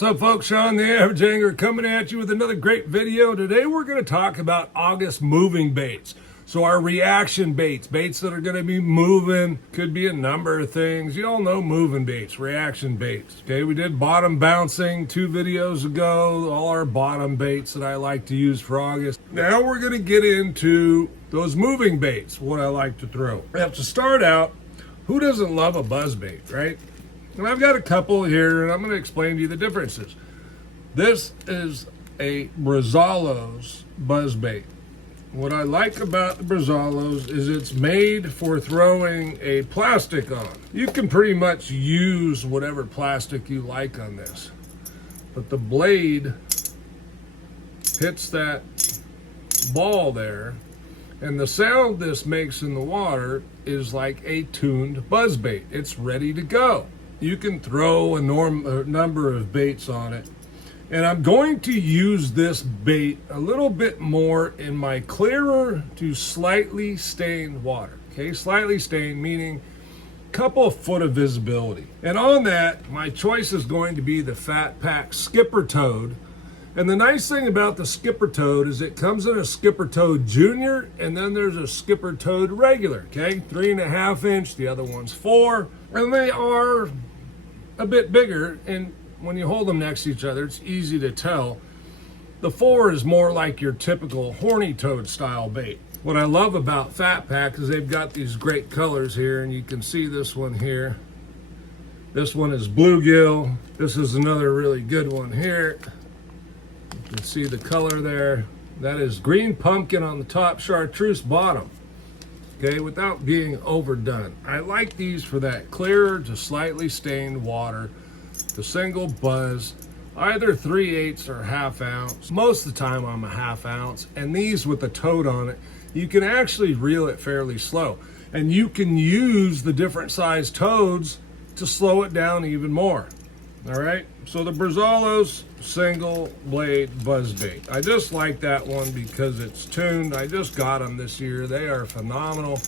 What's up, folks? Sean the Average Angler coming at you with another great video. Today we're going to talk about August moving baits. So our reaction baits, baits that are going to be moving, could be a number of things. You all know moving baits, reaction baits. Okay, we did bottom bouncing 2 videos ago, all our bottom baits that I like to use for August. Now we're going to get into those moving baits, what I like to throw. We have to start out, who doesn't love a buzz bait, right? And I've got a couple here, and I'm going to explain to you the differences. This is a Brazalo's Buzzbait. What I like about the Brazalos is it's made for throwing a plastic on. You can pretty much use whatever plastic you like on this. But the blade hits that ball there, and the sound this makes in the water is like a tuned buzzbait. It's ready to go. You can throw a number of baits on it. And I'm going to use this bait a little bit more in my clearer to slightly stained water. Okay, slightly stained meaning a couple of foot of visibility. And on that, my choice is going to be the Phat Pack Skipper Toad. And the nice thing about the Skipper Toad is it comes in a Skipper Toad Junior, and then there's a Skipper Toad Regular, okay? 3.5 inch, the other one's 4. And they are a bit bigger, and when you hold them next to each other, it's easy to tell. The 4 is more like your typical horny toad style bait. What I love about Phat Pack is they've got these great colors here, and you can see this one here. This one is bluegill. This is another really good one here. You can see the color there. That is green pumpkin on the top, chartreuse bottom. Okay, without being overdone. I like these for that clearer to slightly stained water. The single buzz, either 3/8 or 1/2 ounce. Most of the time I'm a 1/2 ounce. And these with the toad on it, you can actually reel it fairly slow. And you can use the different size toads to slow it down even more. All right, so the Brazalo's single blade buzz bait. I just like that one because it's tuned. I just got them this year. They are phenomenal.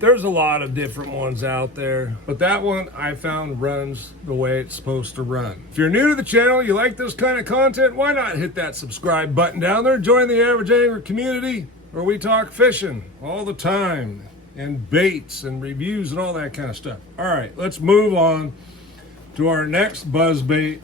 There's a lot of different ones out there, but that one I found runs the way it's supposed to run. If you're new to the channel, you like this kind of content, why not hit that subscribe button down there? Join the Average Angler community where we talk fishing all the time and baits and reviews and all that kind of stuff. All right, let's move on to our next buzz bait,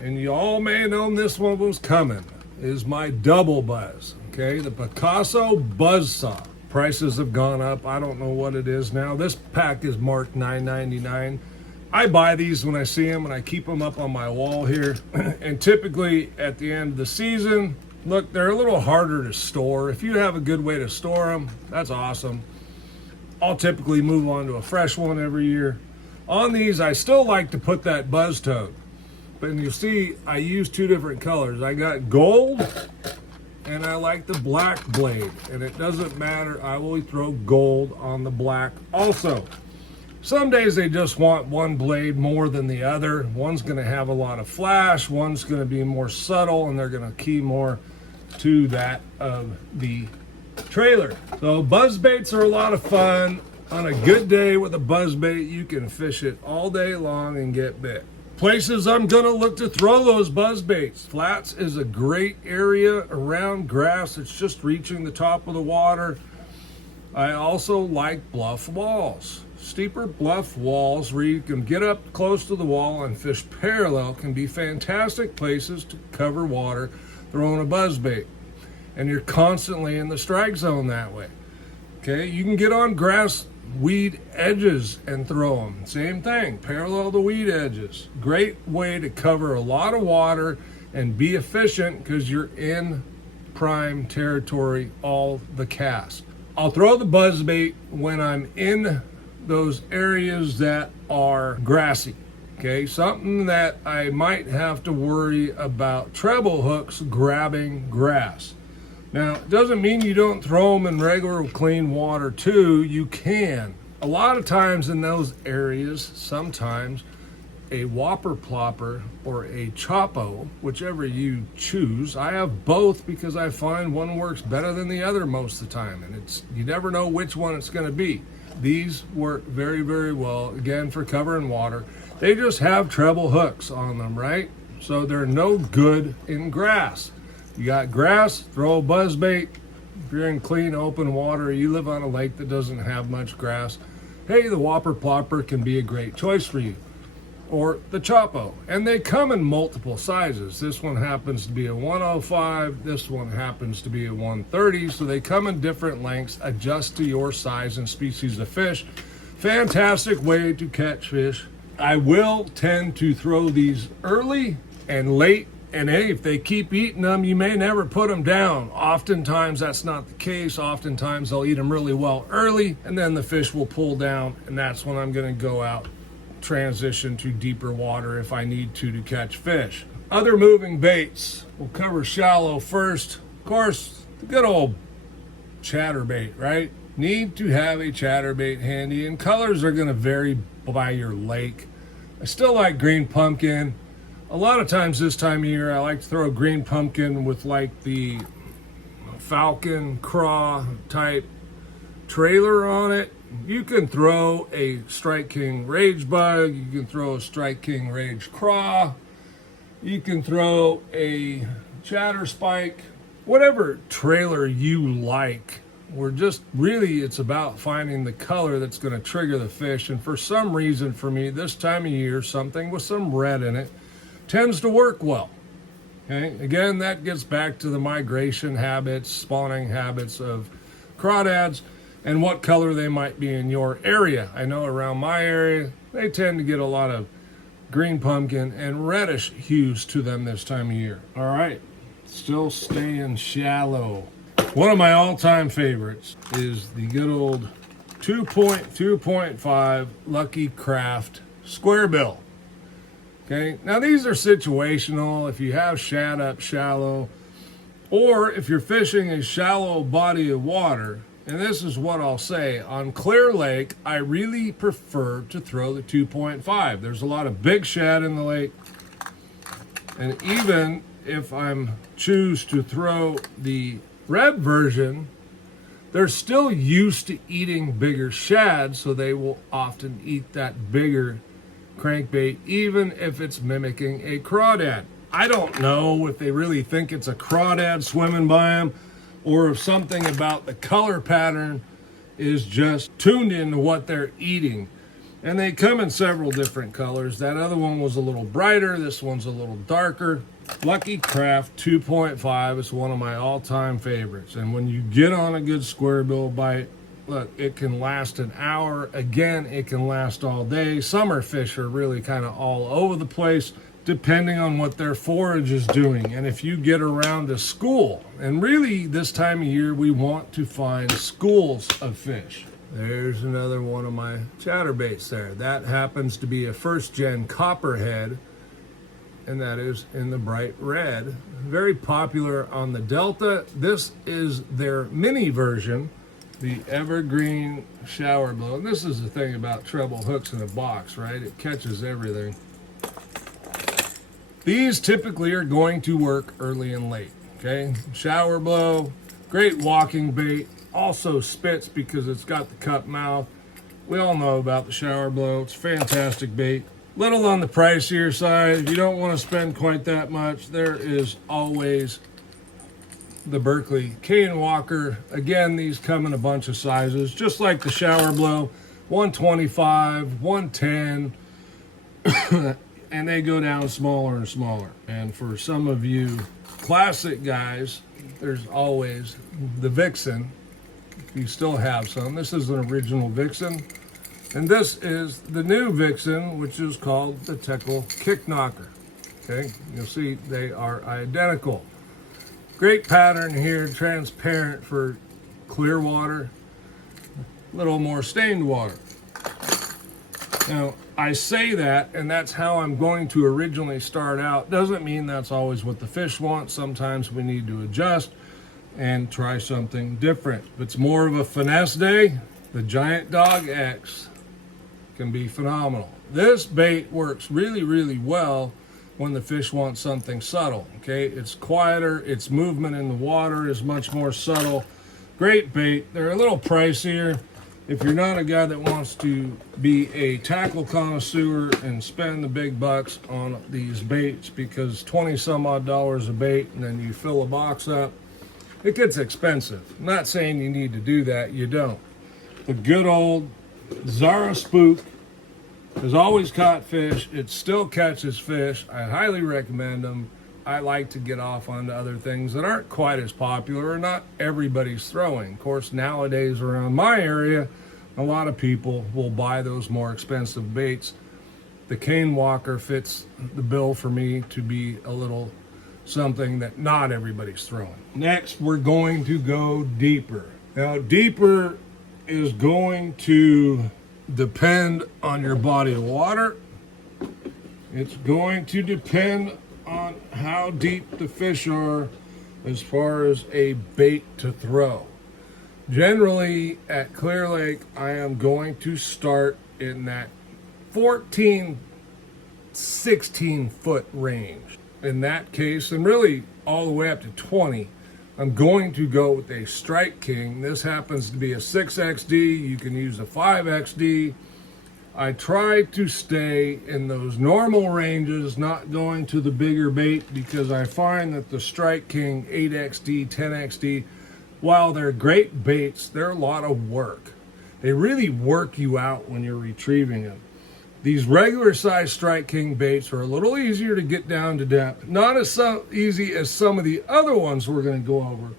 and you all may have known this one was coming, is my double buzz. Okay, the Picasso Buzzsaw. Prices have gone up. I don't know what it is now. This pack is marked $9.99. I buy these when I see them, and I keep them up on my wall here. And typically at the end of the season, look, they're a little harder to store. If you have a good way to store them, that's awesome. I'll typically move on to a fresh one every year. On these, I still like to put that buzz toad. But you see, I use 2 different colors. I got gold, and I like the black blade. And it doesn't matter, I will throw gold on the black also. Some days they just want one blade more than the other. One's gonna have a lot of flash, one's gonna be more subtle, and they're gonna key more to that of the trailer. So buzz baits are a lot of fun. On a good day with a buzzbait, you can fish it all day long and get bit. Places I'm gonna look to throw those buzzbaits. Flats is a great area around grass. It's just reaching the top of the water. I also like bluff walls. Steeper bluff walls where you can get up close to the wall and fish parallel can be fantastic places to cover water throwing a buzzbait. And you're constantly in the strike zone that way. Okay, you can get on grass weed edges and throw them. Same thing, parallel the weed edges. Great way to cover a lot of water and be efficient because you're in prime territory all the cast. I'll throw the buzzbait when I'm in those areas that are grassy. Okay, something that I might have to worry about treble hooks grabbing grass. Now, it doesn't mean you don't throw them in regular clean water too. You can. A lot of times in those areas, sometimes a whopper plopper or a choppo, whichever you choose. I have both because I find one works better than the other most of the time, and you never know which one it's going to be. These work very, very well, again, for covering water. They just have treble hooks on them, right? so they're no good in grass. You got grass, throw a buzzbait. If you're in clean open water, you live on a lake that doesn't have much grass, hey, the Whopper Plopper can be a great choice for you. Or the Choppo, and they come in multiple sizes. This one happens to be a 105, this one happens to be a 130, so they come in different lengths, adjust to your size and species of fish. Fantastic way to catch fish. I will tend to throw these early and late, and hey, if they keep eating them, you may never put them down. Oftentimes that's not the case. Oftentimes they'll eat them really well early, and then the fish will pull down, and that's when I'm gonna go out, transition to deeper water if I need to catch fish. Other moving baits, we'll cover shallow first. Of course, the good old chatterbait, right? Need to have a chatterbait handy, and colors are going to vary by your lake. I still like green pumpkin. A lot of times this time of year I like to throw a green pumpkin with like the falcon craw type trailer on it. You can throw a Strike King Rage Bug, you can throw a Strike King Rage Craw, you can throw a Chatter Spike, whatever trailer you like. We're just really, it's about finding the color that's going to trigger the fish. And for some reason for me, this time of year, something with some red in it tends to work well. Okay, again, that gets back to the migration habits, spawning habits of crawdads, and what color they might be in your area. I know around my area, they tend to get a lot of green pumpkin and reddish hues to them this time of year. All right, still staying shallow. One of my all-time favorites is the good old 2.5 Lucky Craft Square Bill. Okay, now these are situational. If you have shad up shallow, or if you're fishing a shallow body of water, and this is what I'll say, on Clear Lake, I really prefer to throw the 2.5. There's a lot of big shad in the lake, and even if I'm choose to throw the red version, they're still used to eating bigger shad, so they will often eat that bigger crankbait, even if it's mimicking a crawdad. I don't know if they really think it's a crawdad swimming by them, or if something about the color pattern is just tuned into what they're eating. And they come in several different colors. That other one was a little brighter, this one's a little darker. Lucky Craft 2.5 is one of my all-time favorites. And when you get on a good square bill bite, look, it can last an hour. Again, it can last all day. Summer fish are really kind of all over the place, depending on what their forage is doing. And if you get around a school, and really this time of year, we want to find schools of fish. There's another one of my chatterbaits there. That happens to be a first-gen copperhead, and that is in the bright red. Very popular on the Delta. This is their mini version, the Evergreen Showerblow. And this is the thing about treble hooks in a box, right? It catches everything. These typically are going to work early and late, okay? Showerblow, great walking bait, also spits because it's got the cup mouth. We all know about the Showerblow. It's a fantastic bait. Little on the pricier side. If you don't want to spend quite that much, there is always the Berkley Cane Walker. Again, these come in a bunch of sizes, just like the Showerblow, 125, 110, and they go down smaller and smaller. And for some of you classic guys, there's always the Vixen. You still have some. This is an original Vixen. And this is the new Vixen, which is called the Tickle Kick Knocker. Okay, you'll see they are identical. Great pattern here, transparent for clear water, a little more stained water. Now, I say that, and that's how I'm going to originally start out. Doesn't mean that's always what the fish want. Sometimes we need to adjust and try something different. If it's more of a finesse day, the Giant Dog X can be phenomenal. This bait works really, really well when the fish want something subtle, okay? It's quieter, its movement in the water is much more subtle. Great bait. They're a little pricier. If you're not a guy that wants to be a tackle connoisseur and spend the big bucks on these baits, because 20 some odd dollars a bait and then you fill a box up, it gets expensive. I'm not saying you need to do that, you don't. The good old Zara Spook has always caught fish. It still catches fish. I highly recommend them. I like to get off onto other things that aren't quite as popular or not everybody's throwing. Of course, nowadays around my area, a lot of people will buy those more expensive baits. The cane walker fits the bill for me to be a little something that not everybody's throwing. Next, we're going to go deeper. Now, deeper is going to depend on your body of water. It's going to depend on how deep the fish are as far as a bait to throw. Generally at Clear Lake, I am going to start in that 14, 16 foot range. In that case, and really all the way up to 20, I'm going to go with a Strike King. This happens to be a 6XD. You can use a 5XD. I try to stay in those normal ranges, not going to the bigger bait, because I find that the Strike King 8XD, 10XD, while they're great baits, they're a lot of work. They really work you out when you're retrieving them. These regular size Strike King baits are a little easier to get down to depth. Not as easy as some of the other ones we're going to go over,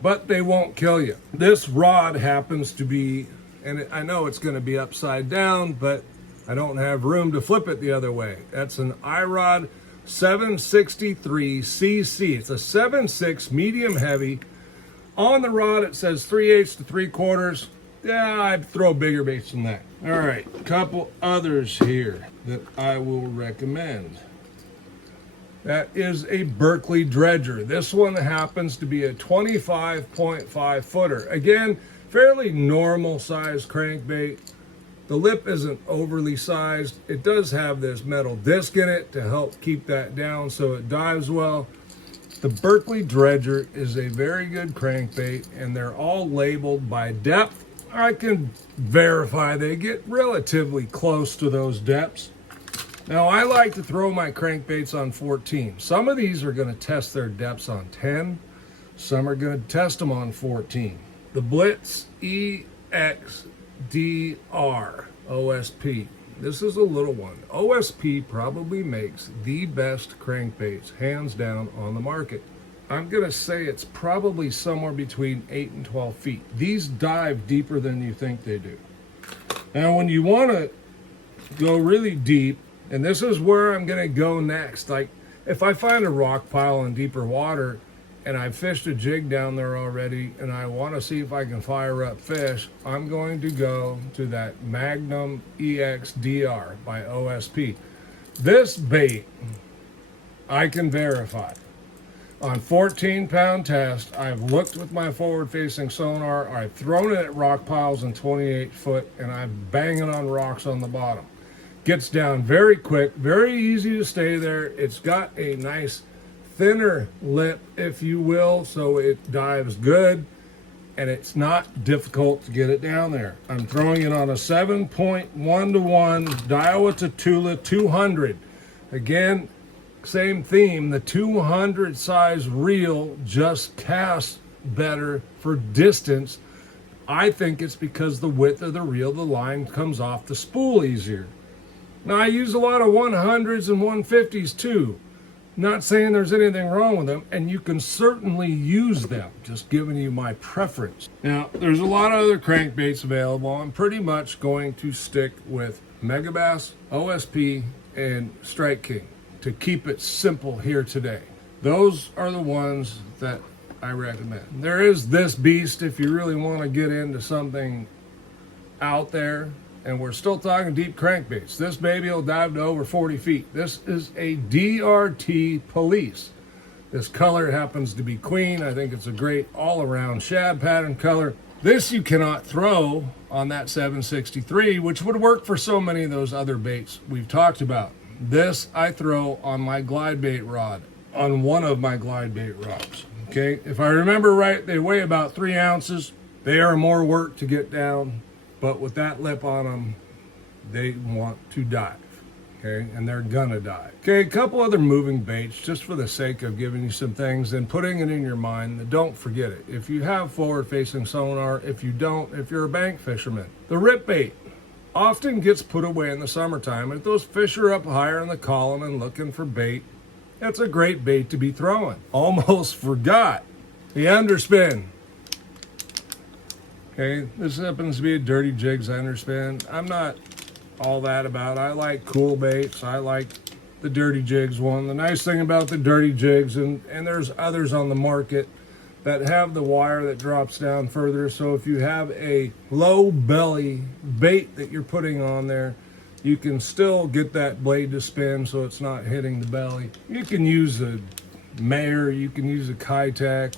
but they won't kill you. This rod happens to be, and I know it's going to be upside down, but I don't have room to flip it the other way. That's an iRod 763cc. It's a 7.6 medium heavy. On the rod it says 3/8 to 3/4. Yeah, I'd throw bigger baits than that. All right, a couple others here that I will recommend. That is a Berkley Dredger. This one happens to be a 25.5 footer. Again, fairly normal size crankbait. The lip isn't overly sized. It does have this metal disc in it to help keep that down so it dives well. The Berkley Dredger is a very good crankbait, and they're all labeled by depth. I can verify they get relatively close to those depths. Now, I like to throw my crankbaits on 14. Some of these are going to test their depths on 10. Some are going to test them on 14. The Blitz EXDR OSP. This is a little one. OSP probably makes the best crankbaits, hands down, on the market. I'm going to say it's probably somewhere between 8 and 12 feet. These dive deeper than you think they do. Now, when you want to go really deep, and this is where I'm going to go next. Like, if I find a rock pile in deeper water, and I've fished a jig down there already, and I want to see if I can fire up fish, I'm going to go to that Magnum EXDR by OSP. This bait, I can verify. On 14-pound test, I've looked with my forward-facing sonar, I've thrown it at rock piles in 28 foot, and I'm banging on rocks on the bottom. Gets down very quick, very easy to stay there. It's got a nice thinner lip, if you will, so it dives good, and it's not difficult to get it down there. I'm throwing it on a 7.1-to-1 Daiwa to Tula 200. Again, same theme, the 200 size reel just casts better for distance. I think it's because the width of the reel, the line comes off the spool easier. Now, I use a lot of 100s and 150s too. Not saying there's anything wrong with them, and you can certainly use them, just giving you my preference. Now, there's a lot of other crankbaits available. I'm pretty much going to stick with Megabass, OSP, and Strike King to keep it simple here today. Those are the ones that I recommend. There is this beast if you really want to get into something out there, and we're still talking deep crankbaits. This baby will dive to over 40 feet. This is a DRT Police. This color happens to be Queen. I think it's a great all-around shad pattern color. This you cannot throw on that 763, which would work for so many of those other baits we've talked about. This I throw on my glide bait rod, on one of my glide bait rods. Okay, if I remember right, they weigh about 3 ounces. They are more work to get down. but with that lip on them, they want to dive. Okay, and they're gonna die. Okay, a couple other moving baits, just for the sake of giving you some things and putting it in your mind. Don't forget it. If you have forward-facing sonar, if you don't, if you're a bank fisherman, the rip bait often gets put away in the summertime. If those fish are up higher in the column and looking for bait, that's a great bait to be throwing. Almost forgot the underspin. Okay, this happens to be a Dirty Jigs underspin. I'm not all that about. I like cool baits. I like the Dirty Jigs one. The nice thing about the Dirty Jigs, and there's others on the market that have the wire that drops down further, so if you have a low belly bait that you're putting on there, you can still get that blade to spin so it's not hitting the belly. You can use a Mayer, you can use a Kitech,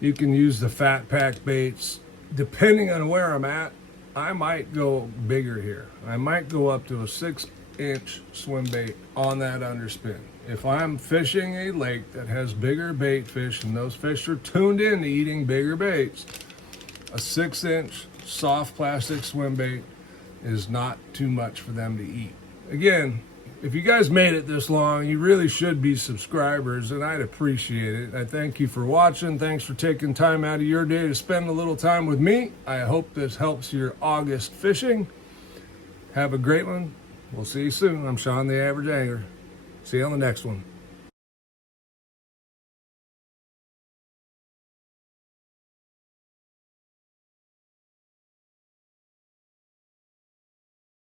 you can use the Phat pack baits. Depending on where I'm at, I might go bigger here. I might go up to a 6-inch swim bait on that underspin. If I'm fishing a lake that has bigger bait fish and those fish are tuned in to eating bigger baits, a 6-inch soft plastic swim bait is not too much for them to eat. Again, if you guys made it this long, you really should be subscribers, and I'd appreciate it. I thank you for watching. Thanks for taking time out of your day to spend a little time with me. I hope this helps your August fishing. Have a great one. We'll see you soon. I'm Sean the Average Angler. See you on the next one.